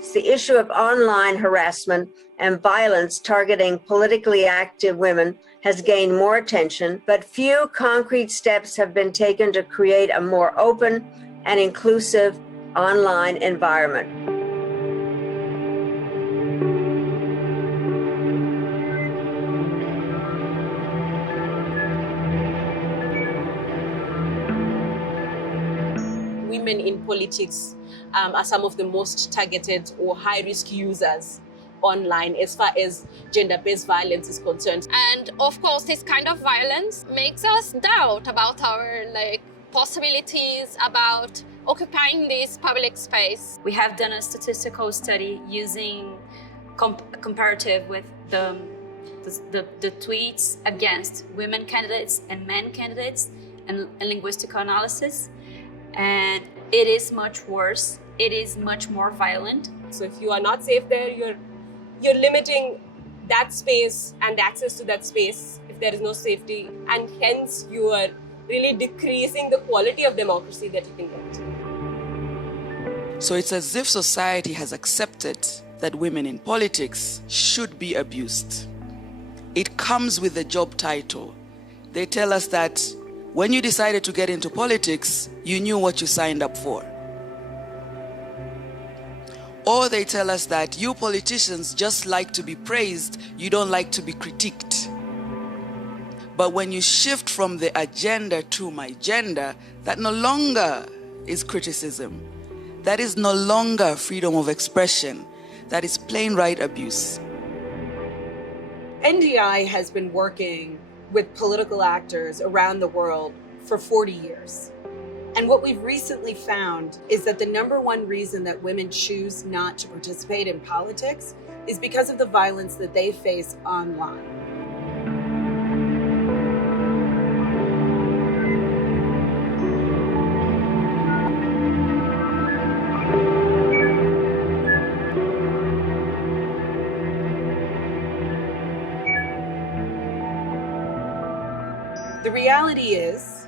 The issue of online harassment and violence targeting politically active women has gained more attention, but few concrete steps have been taken to create a more open and inclusive online environment. Women in politics are some of the most targeted or high-risk users online as far as gender-based violence is concerned. And of course, this kind of violence makes us doubt about our possibilities about occupying this public space. We have done a statistical study using comparative with the tweets against women candidates and men candidates and linguistic analysis. And it is much worse. It is much more violent. So if you are not safe there, you're limiting that space and access to that space if there is no safety, and hence you are really decreasing the quality of democracy that you can get. So it's as if society has accepted that women in politics should be abused. It comes with the job title. They tell us that when you decided to get into politics, you knew what you signed up for. Or they tell us that you politicians just like to be praised, you don't like to be critiqued. But when you shift from the agenda to my gender, that no longer is criticism. That is no longer freedom of expression. That is plain right abuse. NDI has been working with political actors around the world for 40 years. And what we've recently found is that the #1 reason that women choose not to participate in politics is because of the violence that they face online. The reality is,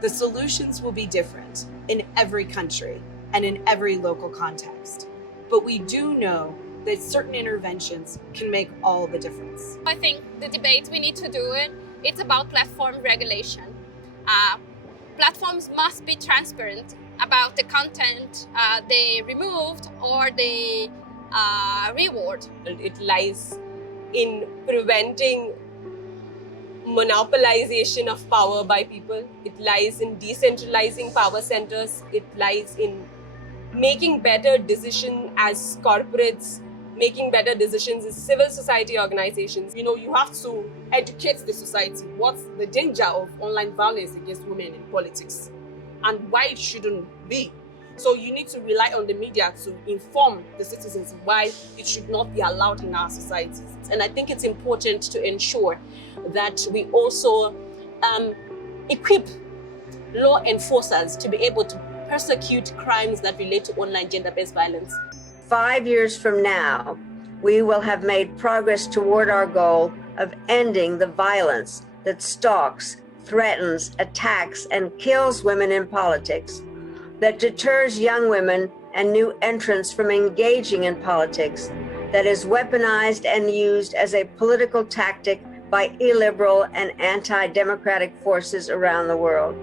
the solutions will be different in every country and in every local context. But we do know that certain interventions can make all the difference. I think the debate we need to do it's about platform regulation. Platforms must be transparent about the content they removed or they reward. It lies in preventing monopolization of power by people. It lies in decentralizing power centers. It lies in making better decisions as corporates, making better decisions as civil society organizations. You have to educate the society what's the danger of online violence against women in politics and why it shouldn't be. So you need to rely on the media to inform the citizens why it should not be allowed in our societies. And I think it's important to ensure that we also equip law enforcers to be able to persecute crimes that relate to online gender-based violence. 5 years from now, we will have made progress toward our goal of ending the violence that stalks, threatens, attacks, and kills women in politics, that deters young women and new entrants from engaging in politics, that is weaponized and used as a political tactic by illiberal and anti-democratic forces around the world.